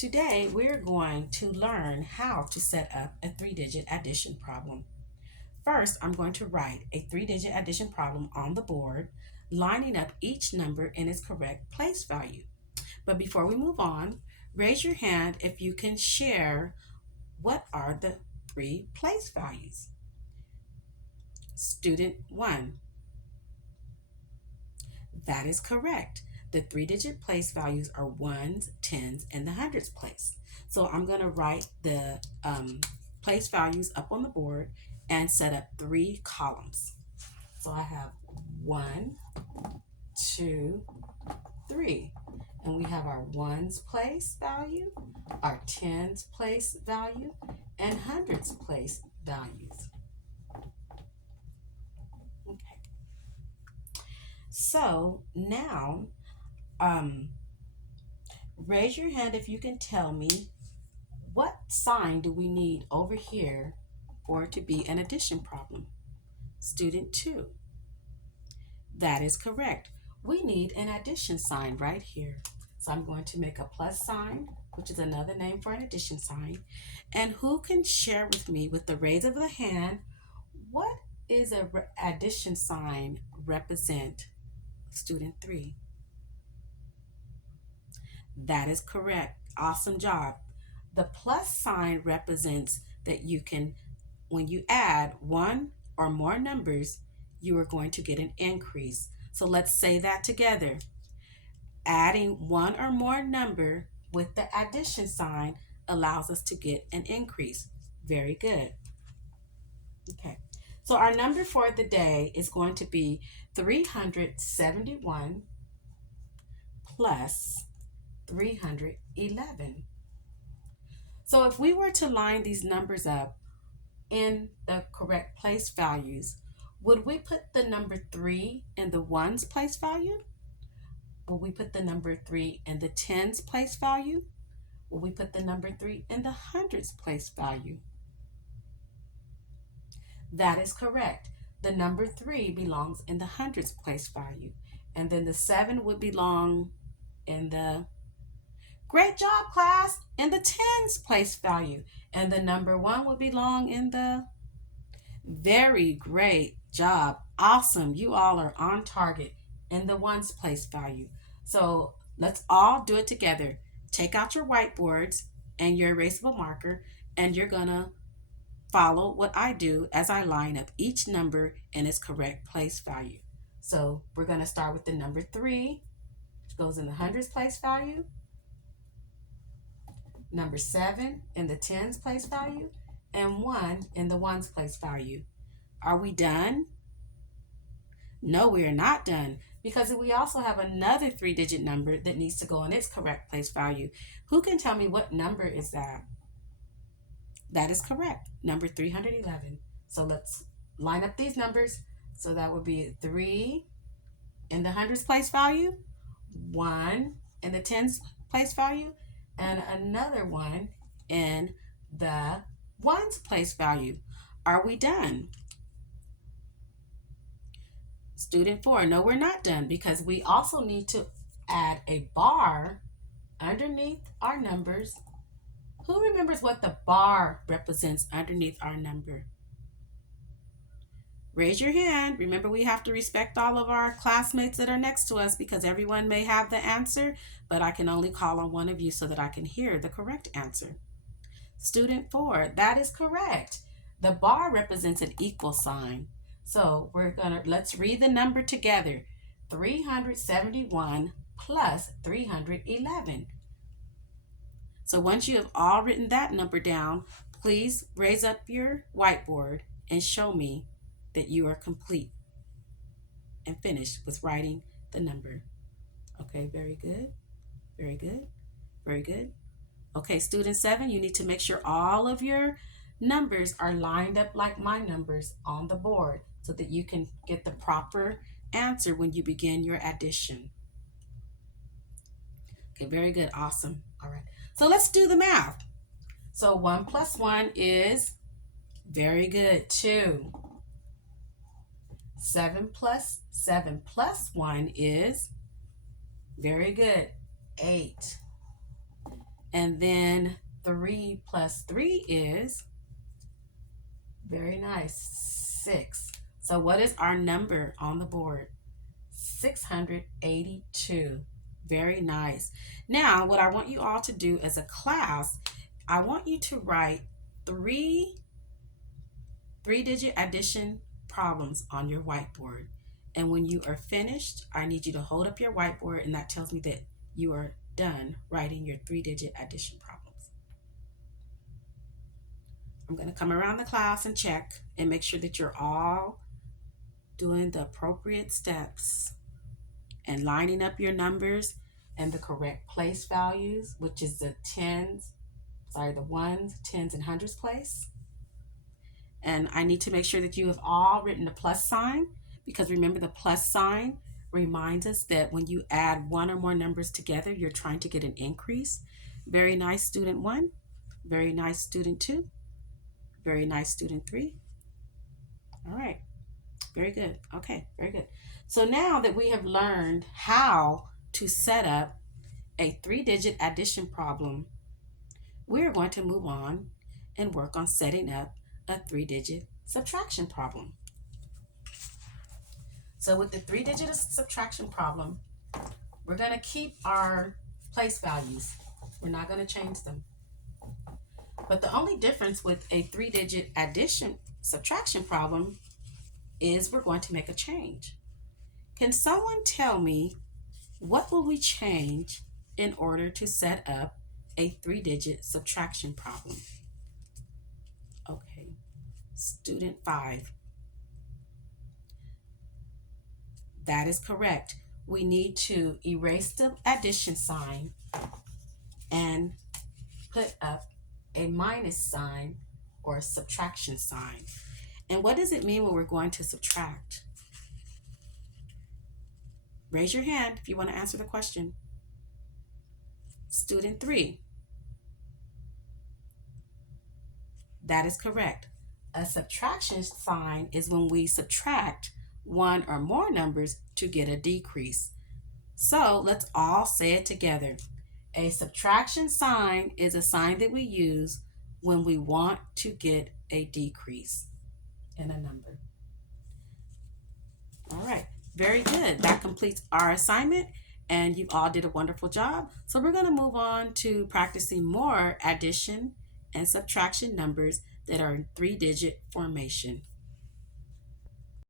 Today, we're going to learn how to set up a three-digit addition problem. First, I'm going to write a three-digit addition problem on the board, lining up each number in its correct place value. But before we move on, raise your hand if you can share what are the three place values. Student 1. That is correct. The three-digit place values are ones, tens, and the hundreds place. So I'm going to write the place values up on the board and set up three columns. So I have 1, 2, 3. And we have our ones place value, our tens place value, and hundreds place values. Okay. So now, raise your hand if you can tell me what sign do we need over here for it to be an addition problem? Student 2. That is correct. We need an addition sign right here. So I'm going to make a plus sign, which is another name for an addition sign. And who can share with me with the raise of the hand, what is an addition sign represent? Student 3. That is correct. Awesome job. The plus sign represents that you can, when you add one or more numbers, you are going to get an increase. So let's say that together. Adding one or more number with the addition sign allows us to get an increase. Very good. Okay. So our number for the day is going to be 371 plus 311. So if we were to line these numbers up in the correct place values, would we put the number 3 in the ones place value? Will we put the number 3 in the tens place value? Will we put the number 3 in the hundreds place value? That is correct. The number 3 belongs in the hundreds place value. And then the 7 would belong in the, great job class, in the tens place value. And the number 1 would belong in the, very great job. Awesome. You all are on target in the ones place value. So let's all do it together. Take out your whiteboards and your erasable marker, and you're going to follow what I do as I line up each number in its correct place value. So we're going to start with the number 3, which goes in the hundreds place value. Number 7 in the tens place value, and 1 in the ones place value. Are we done? No, we are not done, because we also have another three-digit number that needs to go in its correct place value. Who can tell me what number is that? That is correct, number 311. So let's line up these numbers. So that would be 3 in the hundreds place value, 1 in the tens place value, and another 1 in the ones place value. Are we done? Student 4, no, we're not done, because we also need to add a bar underneath our numbers. Who remembers what the bar represents underneath our number? Raise your hand. Remember, we have to respect all of our classmates that are next to us, because everyone may have the answer, but I can only call on one of you so that I can hear the correct answer. Student 4, that is correct. The bar represents an equal sign. So let's read the number together. 371 plus 311. So once you have all written that number down, please raise up your whiteboard and show me that you are complete and finished with writing the number. Okay, very good. Very good. Very good. Okay, student 7, you need to make sure all of your numbers are lined up like my numbers on the board so that you can get the proper answer when you begin your addition. Okay, very good. Awesome. All right. So let's do the math. So 1 plus 1 is, very good, 2. 7 plus 1 is, very good, 8. And then 3 plus 3 is, very nice, 6. So what is our number on the board? 682. Very nice. Now, what I want you all to do as a class, I want you to write three-digit addition problems on your whiteboard. And when you are finished, I need you to hold up your whiteboard, and that tells me that you are done writing your three-digit addition problems. I'm going to come around the class and check and make sure that you're all doing the appropriate steps and lining up your numbers and the correct place values, which is the ones, tens, and hundreds place. And I need to make sure that you have all written the plus sign, because remember, the plus sign reminds us that when you add one or more numbers together, you're trying to get an increase. Very nice, student 1. Very nice, student 2. Very nice, student 3. All right. Very good. Okay, very good. So now that we have learned how to set up a three-digit addition problem, we're going to move on and work on setting up a three-digit subtraction problem. So with the three-digit subtraction problem, we're going to keep our place values. We're not going to change them. But the only difference with a three-digit addition subtraction problem is we're going to make a change. Can someone tell me what will we change in order to set up a three-digit subtraction problem? Okay, student 5. That is correct. We need to erase the addition sign and put up a minus sign or a subtraction sign. And what does it mean when we're going to subtract? Raise your hand if you want to answer the question. Student 3. That is correct. A subtraction sign is when we subtract one or more numbers to get a decrease. So let's all say it together. A subtraction sign is a sign that we use when we want to get a decrease in a number. All right, very good. That completes our assignment, and you all did a wonderful job. So we're going to move on to practicing more addition and subtraction numbers that are in three-digit formation.